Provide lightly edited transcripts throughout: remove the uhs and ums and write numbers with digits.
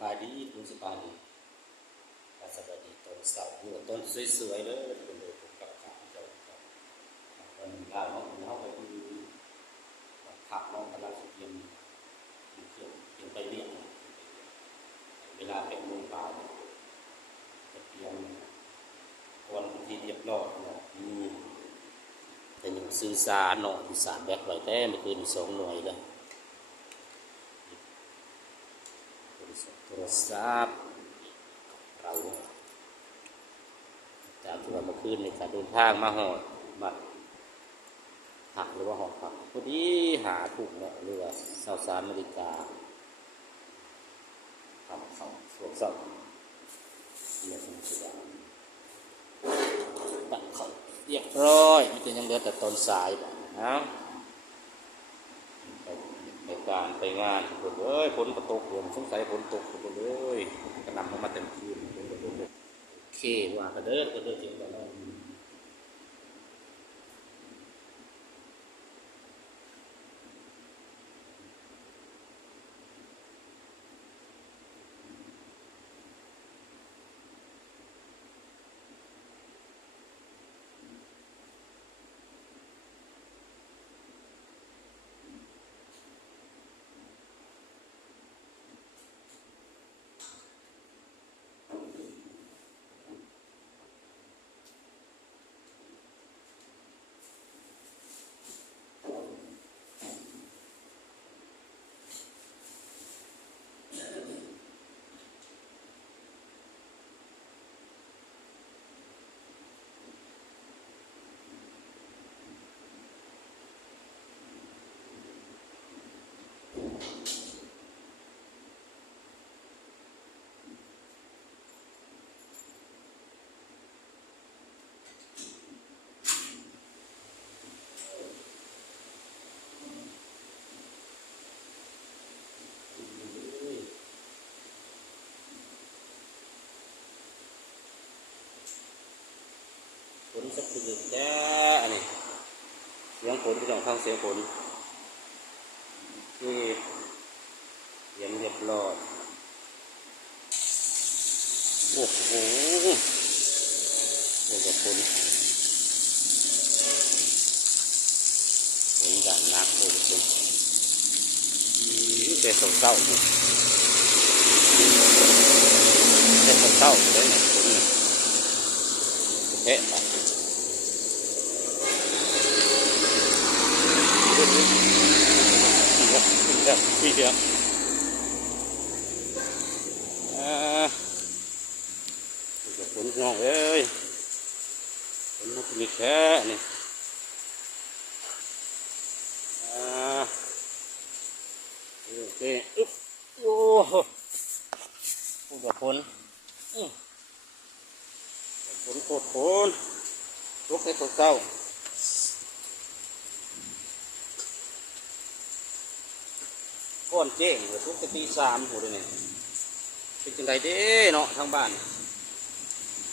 บายดีคุณสบายดีสบายดีต้นเสาอยู่ต้นสวยๆเลยเป็นเลยผมกับข้าวเจ้าวันนี้เราเขาไปดูผักน้องกำลังเตรียมเครื่องเตรียมไปเลี้ยงเวลาเป็นโมงบ่ายจะเตรียมวันที่เรียบร้อยมีแต่ยังซื้อสารหน่อยสารแบบไรแต่เมื่อคืน2 หน่วยเลยโทรศัพท์เราจากที่ว่าเมื่อคืนในการเดินทางมาหอดมาหักหรือว่าหอดผักพอดีหาถูกเนี่ยเรือ23 นาฬิกาทำเขาสวมเสาเรียกสมุทรสาครตัดเขาเรียบร้อยมันจะยังเหลือแต่ต้นสายนะในการไปงานฝนฝนก็ตกลมสงสัยฝนตกฝนเลยกระนำมาเต็มที่โอเคว่าก็เดินจริงๆแล้วฝนสักทีจ้าอันนี้เสียงฝนที่ต้องฟังเสียงฝนที่เรียบร้อยโอ้โหโอ้กับฝนอย่างนักเลยทุกคนเป็นเศร้าเนี่ยเป็นเศร้าเลยเนี่ยฝนเนี่ยแค่ไปพี่เดียวฝนน้องเอ้ยฝนมันมีแค่นี่โอเคอึ๊บโอ้โหพูดกับฝนฝนโคตรฝนลุกให้ตัวเศร้าก้อนเจ้งเลยทุกตี3หัวเลยเนี่ยเป็นจังไดเด้เนาะทางบ้าน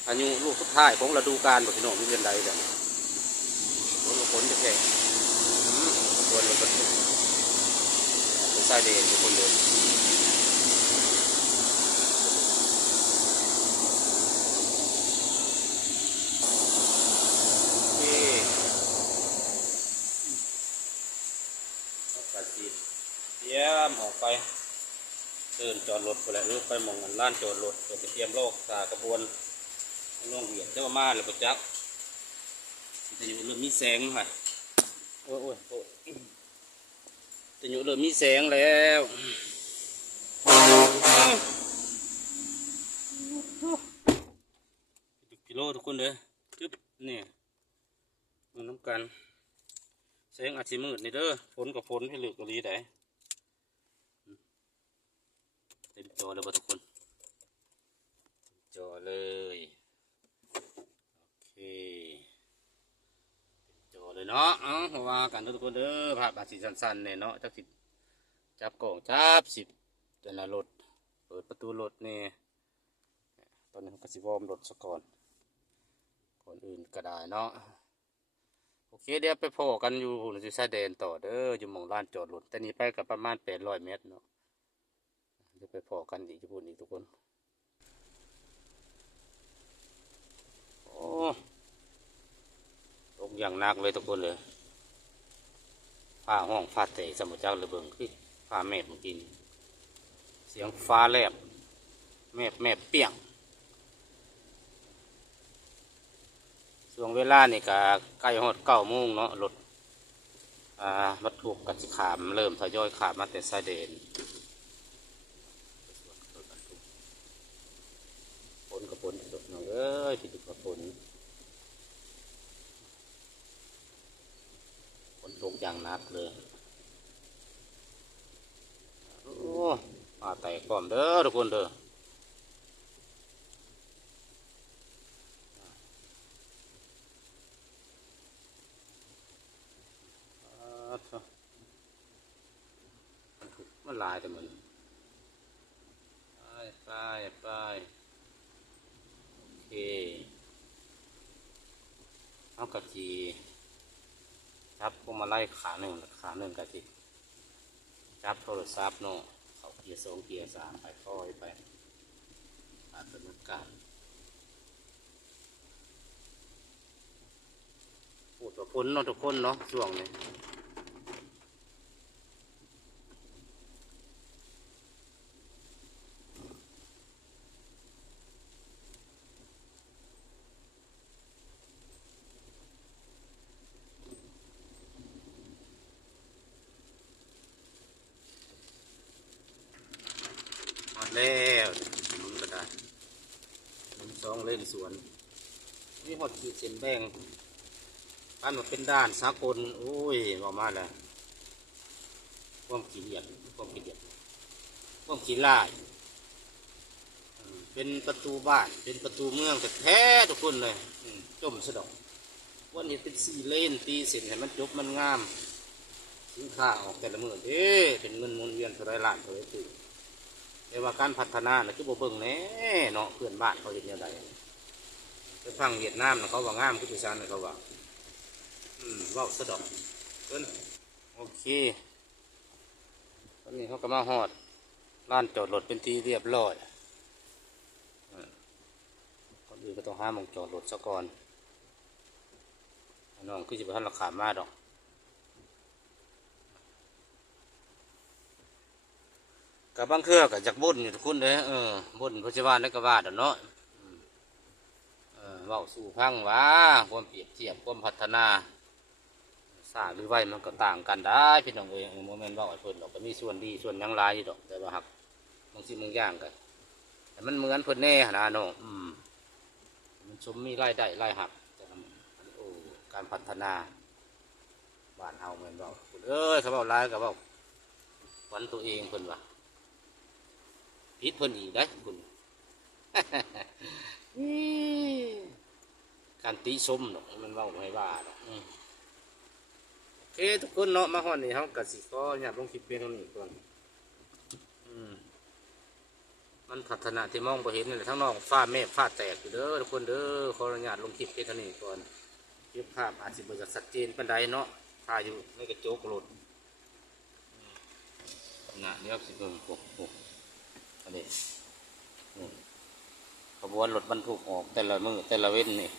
อายุลูกสุดท้ายของฤดูกาลบ่พี่น้องมีเรื่องใดแบบฝนจะแก่ฝนเลยเป็นสายเดนทุกคนเลยเตรียมออกไปเดินจอดรถไปแล้วหรือไปมองกันล้านจอดรถเดี๋ยวไปเตรียมโลกตากระบวนน้องเบียดเจ้ามาหรือประจักษ์จะอยู่เริ่มมีแสงค่ะโอ้ยจะอยู่เริ่มมีแสงแล้วกิโลทุกคนเลยจึ๊บนี่มันน้ำกันแสงอาจจะมืดนี่เด้อฝนกับฝนให้เหลือกะลีได้เต็มจอเลยทุกคนจอเลยโอเคจอเลยเนาะเพราะว่ากันทุกคนเด้อภาพอาชีสั้นๆเนี่ยเนาะจักสิจับกล่องจับ10ตัวหน้ารถเปิดประตูรถนี่ตอนนี้ก็สิวอร์มรถซะก่อนอื่นก็ได้เนาะโอเคเดี๋ยวไปพอกันอยู่ในชายแดนต่อเด้ออยู่หม่องลานจอดรถแต่นี้ไปกับประมาณ800 เมตรเนาะ จะไปพอกันอีกจะพูดอีกทุกคนโอ้ตกอย่างหนักเลยทุกคนเลยฟ้าห้องฟ้าเตะสมุทรเจ้าระเบิงขึ้นฟ้าแมบเมื่อกี้นี่เสียงฟ้าแลบแมบเปี้ยงช่วงเวลานี่ก็ใกล้ฮอด9 โมงเนาะรถบรรทุกกับสิขามเริ่มทยอยขามมาแต่ชายแดนฝนกับฝนตกน้องเอ้ยที่ตกกับฝนตกอย่างหนักเลยโอ้มาแตกพร้อมเด้อทุกคนเด้อมันลายแต่เหมือนไปโอเคเอากะจีจับพวกมาไล่ขาหนึ่งกะจีจับโทรศัพท์เนาะเขาเกียร์2เกียร์3ไปค่อยไปตามถนนการพูดว่าพ้นเนาะทุกคนเนาะช่วงนี้มาแล้วมันก็ได้2 เลนสวนนี่หดขีดเส้นแบ่งอันมันเป็นด้านสากลโอ้ยบอกมาแล้วความขี้เกียจความขี้ลายเป็นประตูบ้านเป็นประตูเมืองแต่แท้ทุกคนเลยจมสะดอกวันนี้เป็น4 เลนตีเสร็จให้มันจบมันงามสินค้าออกแต่ละมือเด้เป็นเงินหมุนเวียนเท่าไรล้านเท่าไรตื่นแต่ว่าการพัฒนาเนี่ยคือบ่เบิ่งแน่เนาะเพื่อนบ้านเขาเห็นยังไงไปฟังเวียดนามเขาว่างามคือปีศาจเขาว่าว้าวสะดอกเพิ่นโอเคตอนนี้เขาก็มาฮอดลานจอดรถเป็นที่เรียบร้อยก่อนอื่นก็ต้องหาหม้องจอดรถซะก่อนน้องคือจะไปทันราคามาดอกกับบางเครือกับจากบุญอยู่ทุกคนเลยบุญพระเจ้าได้กระบาดเนาะเว้าสู่พังว่าความเปรียบเทียบความพัฒนาสาหรือไว้มันก็ต่างกันได้พี่น้องเอ้ยโมเมนต์ว่าไอ้เพิ่นดอกก็มีส่วนดีส่วนยังลายอยู่ดอกแต่ว่าหักบางสิ่งบางอย่างกันแต่มันเหมือนเพิ่นแน่นะเนาะมันสมมีรายได้รายหักโอ้การพัฒนาบ้านเฮาเหมือนว่าคุณเอ้ยเขาบอกลายก็บอกวันตัวเองเพิ่นว่าพิษเพิ่นอีกได้คุณ การตีส้มเนาะมันเว่าให้บ้าเนาะโอเคทุกคนเนาะมาฮอดนี่เฮาก็สิขออยากลงคลิปเพียงเท่านี้ก่อนมันพัฒนาที่มองบ่เห็นนี่แหละทั้งนอกฟ้าแม่ฟ้าแตกอยู่เด้อทุกคนเด้อขออนุญาตลงคลิปเพียงเท่านี้ก่อนคลิปภาพอาจสิบ่ชัดเจนปานใดเนาะถ่ายอยู่ในกระจกรถน่ะเดี๋ยวสิเบิ่งโอ้อันนี้ขบวนรถบรรทุกออกแต่ละมื้อแต่ละเว้นนี่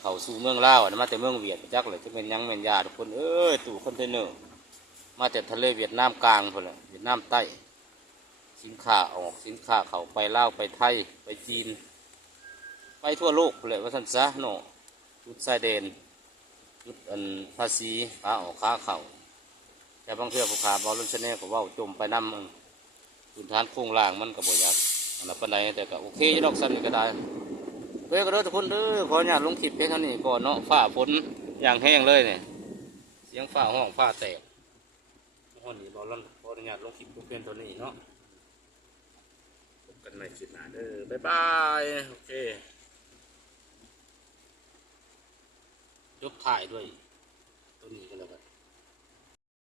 เขาสู่เมืองลาวมาแต่เมืองเวียดจักเลยจะเป็นยังเป็นยาทุกคนตู้คอนเทนเนอร์มาแต่ทะเลเวียดนามกลางพุ่นแหละเวียดนามใต้สินค้าออกสินค้าเขาไปลาวไปไทยไปจีนไปทั่วโลกเลยว่าท่านซะเนาะจุดชายแดนจุดภาษีขาออกขาเข่าแต่บางเทื่อผู้ขาบอลลูนเสน่ห์ก็ว่าจมไปน้ำพื้นฐานโครงล่างมันก็บ่อยากอันนั้นปานใดแต่ก็โอเคดอกสันก็ได้เพื่อนก็เด้อทุกคนเด้อขออนุญาตลงคลิปเพียงเท่านี้ก่อนเนาะฝ้าฝนอย่างแห้งเลยเนี่ยเสียงฝ้าห้องฝ้าแตกห้องนี้บอลลอนขออนุญาตลงคลิปเพียงเท่านี้เนาะพบกันใหม่คลิปหน้าเด้อบ๊ายบายโอเคยกถ่ายด้วยตัวนี้กันแล้วกัน